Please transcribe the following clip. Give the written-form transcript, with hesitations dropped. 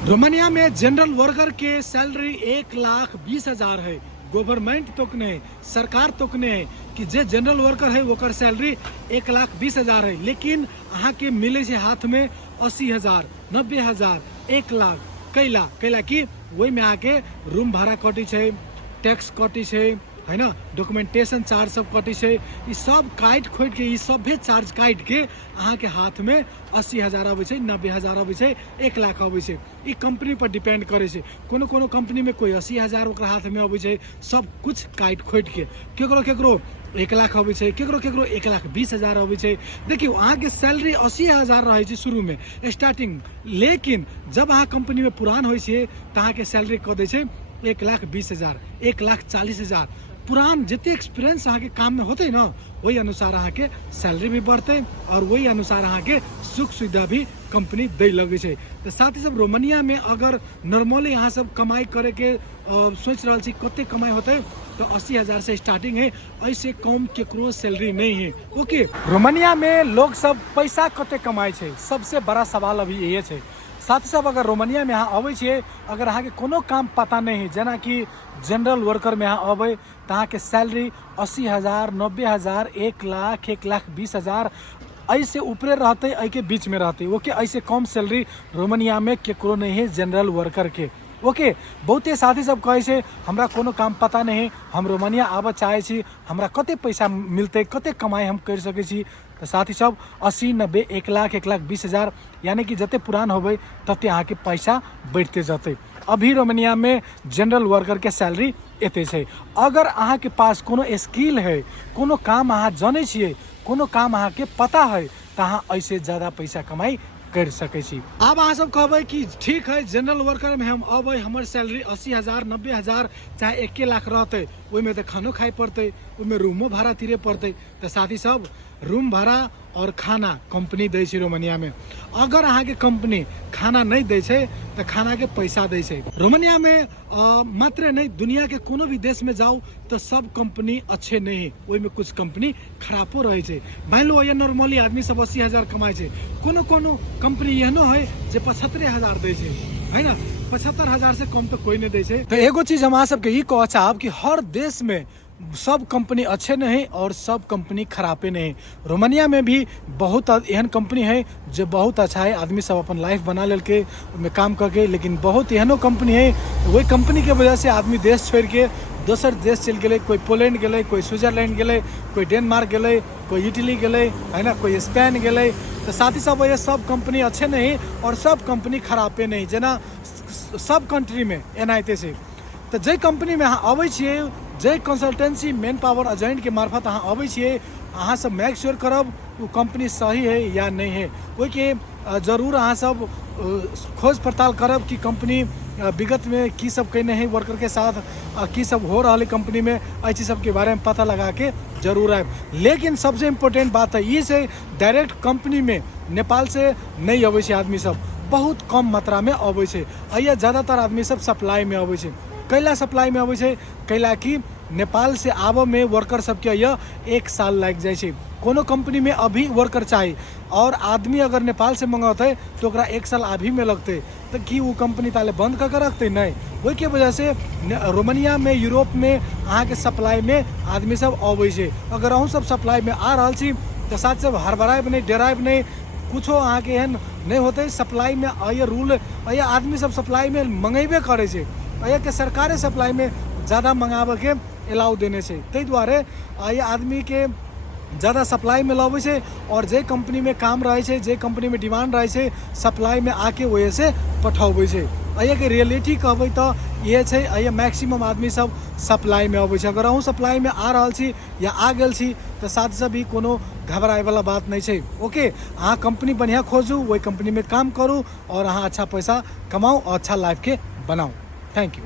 Romania में general worker के salary 1,20,000 है। गवर्नमेंट तोकने है, सरकार तोकने है कि जे जनरल वर्कर है वो सैलरी 1,20,000 है, लेकिन अहाँ के मिले से हाथ में 80,000, 90,000, 1,00,000 कैला कि वही में आके रूम भाड़ा कटी है, टैक्स कटी है ना, डॉक्यूमेंटेशन चार्ज सब कटी है। ये सब काट खोट के, ये सभे चार्ज काट के अहाँ के हाथ में 80,000 आवे छै, 90,000 आवे छै, 1,00,000 आवे छै। ये कंपनी पर डिपेंड करे छै। कोनो कंपनी में कोई 80,000 ओकरा हाथ में आवे छै, सब कुछ काट खोट के। केकरो 1,00,000 आवे छै, केकरो 1,20,000 आवे छै। देखियो अहाँ के सैलरी 80,000 रहे छै शुरू में स्टार्टिंग, लेकिन जब अहाँ कंपनी में पुरान होइ छै त अहाँ के सैलरी क दै छै 1,20,000, 1,40,000। पुरान जितने एक्सपीरियंस अहाँ के काम में होते ना, वही अनुसार अहाँ के सैलरी भी बढ़ते और वही अनुसार अहाँ के सुख सुविधा भी कंपनी दे लगे छै। तो साथ ही सब रोमानिया में अगर नॉर्मली यहाँ सब कमाई करे के सोच रहा छी कते कमाई होते तो 80,000 से स्टार्टिंग है, ऐसे कम केकरो सैलरी नहीं है। ओके, रोमानिया में लोग सब पैसा कते कमाई छै, सबसे बड़ा सवाल अभी ये है। साथ ही साथ अगर रोमानिया में यहाँ आवे छे, अगर अहाँ के कोनो काम पता नहीं है, जना कि जनरल वर्कर में यहाँ आवे तो अहाँ के सैलरी 80,000, 90,000, 1,00,000, 1,20,000 ऐसे ऊपरे रहते, ऐ के बीच में रहते। ओके, ऐसे कम सैलरी रोमानिया में केकरो नहीं है जनरल वर्कर के। ओके, बहुते साथी सब कहे छे हमरा कोनो काम पता नहीं है, हम रोमानिया आबे चाहे छी, हमरा कते पैसा मिलते, कते कमाई हम कर सके छी। तो साथी सब 80, 90, 1,00,000, 1,20,000 यानी कि जते पुरान होबे तते अहाँ के पैसा बढ़ते जाते। अभी रोमानिया में जनरल वर्कर के सैलरी एते छै। अगर अहाँ के पास कोनो स्किल है, कोनो काम अहाँ जाने छिए, कोनो काम अहाँ के पता है, तो अहाँ ऐसे ज्यादा पैसा कमाई कर सके छी। अब अहाँ सब कहबे कि ठीक है जनरल वर्कर में हम अबै, हमर सैलरी 80,000, 90,000 चाहे 1,00,000 रहते, ओहि में तो खानो खाए पड़ते, ओहि में रूमो भाड़ा तीरे पड़ते। तो साथ ही सब रूम भाड़ा और खाना कंपनी दै छै रोमानिया में। अगर अहाँ के कंपनी खाना नहीं दै छै तो खाना के पैसा दै छै। रोमानिया में मात्र नहीं, दुनिया के कोनो भी देश में जाओ तो सब कंपनी अच्छे नहीं है, ओहि में कुछ कंपनी खराबो रहे छै। मान लो ये नॉर्मली आदमी सब 80,000 कमाए छै, कोनो कंपनी एहनो है जे 75,000 दै छै, है ना। 75,000 से कम तो कोई नहीं दै छै। तो एगो चीज हम सबके ई कह चाहब कि हर देश में सब कंपनी अच्छे नहीं और सब कंपनी खराबे नहीं। रोमानिया में भी बहुत एहन कंपनी है जो बहुत अच्छा है, आदमी सब अपन लाइफ बना लेके में काम करके, लेकिन बहुत एहनो कंपनी है वही कंपनी के वजह से आदमी देश छोड़ के दोसर देश चल गए। कोई पोलैंड गए, कोई स्विट्जरलैंड गए, कोई डेनमार्क गए, कोई इटली गए, है ना, कोई स्पेन गए। तो साथ ही सब ये सब कंपनी अच्छे नहीं और सब कंपनी खराबे नहीं, जना सब कंट्री में एनाहिते से। तो जे कंपनी में अहाँ अबै छिए, जे कंसल्टेंसी मैन पावर एजेंट के मार्फत अहाँ अबै छिए, अहाँ सब मेक श्योर करब वो कंपनी सही है या नहीं है। ओहि के जरूर अहाँ सब खोज पड़ताल करब कि कंपनी विगत में की सब कहने है वर्कर के साथ, की सब हो रहा है कंपनी में, ऐसी सब के बारे में पता लगा के जरूर आए। लेकिन सबसे इम्पोर्टेंट बात है ये से डायरेक्ट कंपनी में नेपाल से नहीं अबै छै आदमी सब, बहुत कम मात्रा में अबै छै। अइया ज़्यादातर आदमी सब सप्लाई में अबै छै। कैला सप्लाई में अबै छै, कैला कि नेपाल से आबे में वर्कर सबके अइया 1 साल लग जाए छै। कोनो कंपनी में अभी वर्कर चाहिए और आदमी अगर नेपाल से मंगाते तो ओकरा 1 साल अभी में लगते, तो कि वो कंपनी ताले बंद करके रखते नहीं। वही के वजह से रोमानिया में, यूरोप में अहाँ के सप्लाई में आदमी सब अबै छै। अगर अहूँ सब सप्लाई में आ रहा छी तो साथ सब हड़बड़ाएब नहीं, डराएब नहीं, कुछो अहाँ के एहन नहीं होते। सप्लाई में अइया रूल, अइया आदमी सब सप्लाई में मंगेबे करे छै, अइया के सरकारे सप्लाई में ज़्यादा मंगाबे के अलाउ देने से। तै दुआरे अइया आदमी के ज़्यादा सप्लाई में लाबै छै और जे कंपनी में काम रहे छै, जे कंपनी में डिमांड रहे छै, सप्लाई में आके वजह से पठाबै छै। अइया के रियलिटी कहबै तो ये छै, अइया मैक्सिमम आदमी सब सप्लाई में अबै छै। अगर अहूँ सप्लाई में आ रहल छी या आ गेल छी तो साथ से भी कोनो घबराए वाला बात नहीं छै। ओके, अहाँ कंपनी बढ़िया खोजू, वही कंपनी में काम करू और अहाँ अच्छा पैसा कमाओ और अच्छा लाइफ के बनाओ। Thank you.